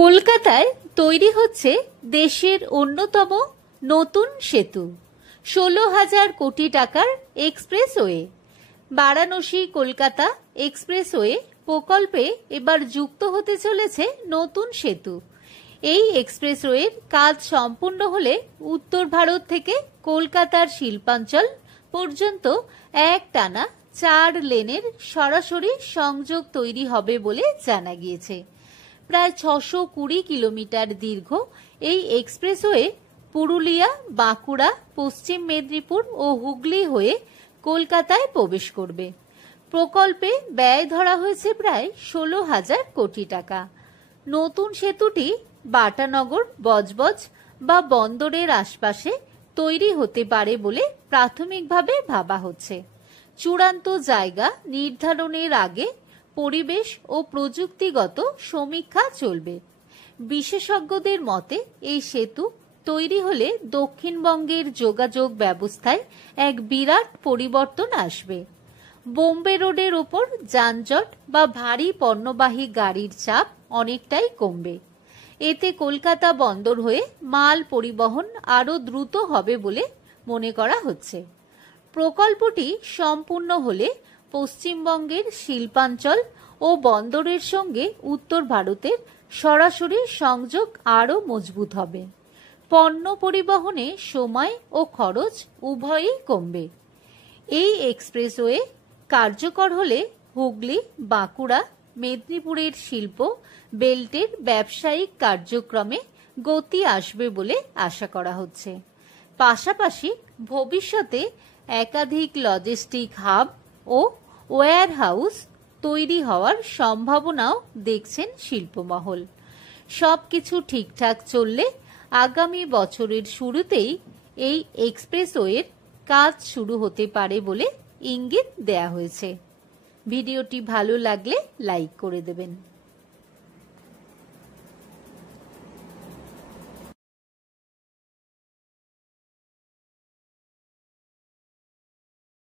কলকাতায় তৈরি হচ্ছে দেশের অন্যতম নতুন সেতু 16,000 কোটি টাকার এক্সপ্রেসওয়ে। বারাণসী কলকাতা এক্সপ্রেসওয়ে প্রকল্পে এবার যুক্ত হতে চলেছে নতুন সেতু। এই এক্সপ্রেসওয়ের কাজ সম্পূর্ণ হলে উত্তর ভারত থেকে কলকাতার শিল্পাঞ্চল পর্যন্ত একটানা 4 লেনের সরাসরি সংযোগ তৈরি হবে বলে জানা গিয়েছে। প্রায় 620 কিলোমিটার দীর্ঘ এই এক্সপ্রেসওয়ে পুরুলিয়া, বাঁকুড়া, পশ্চিম মেদিনীপুর ও হুগলি হয়ে কলকাতায় প্রবেশ করবে। প্রকল্পে ব্যয় ধরা হয়েছে প্রায় 16,000 কোটি টাকা। নতুন সেতুটি বাটানগর, বজবজ বা বন্দরের আশপাশে তৈরি হতে পারে বলে প্রাথমিকভাবে ভাবা হচ্ছে। চূড়ান্ত জায়গা নির্ধারণের আগে পরিবেশ ও প্রযুক্তিগত সমীক্ষা চলবে। বিশেষজ্ঞদের মতে এই সেতু তৈরি হলে দক্ষিণবঙ্গের যোগাযোগ ব্যবস্থায় এক বিরাট পরিবর্তন আসবে। বোম্বে রোডের ওপর যানজট বা ভারী পণ্যবাহী গাড়ির চাপ অনেকটাই কমবে। এতে কলকাতা বন্দর হয়ে মাল পরিবহন আরও দ্রুত হবে বলে মনে করা হচ্ছে। প্রকল্পটি সম্পূর্ণ হলে পশ্চিমবঙ্গের শিল্পাঞ্চল ও বন্দরের সঙ্গে উত্তর ভারতের সরাসরি সংযোগ আরও মজবুত হবে। পণ্য পরিবহনে সময় ও খরচ উভয়ই কমবে। এই এক্সপ্রেসওয়ে কার্যকর হলে হুগলি, বাঁকুড়া, মেদিনীপুরের শিল্প বেল্টের ব্যবসায়িক কার্যক্রমে গতি আসবে বলে আশা করা হচ্ছে। পাশাপাশি ভবিষ্যতে একাধিক লজিস্টিক হাব ও ওয়্যার হাউস তৈরি হওয়ার সম্ভাবনাও দেখছেন শিল্পমহল। সবকিছু ঠিকঠাক চললে আগামী বছরের শুরুতেই এই এক্সপ্রেসওয়ের কাজ শুরু হতে পারে বলে ইঙ্গিত দেয়া হয়েছে। ভিডিওটি ভালো লাগলে লাইক করে দেবেন।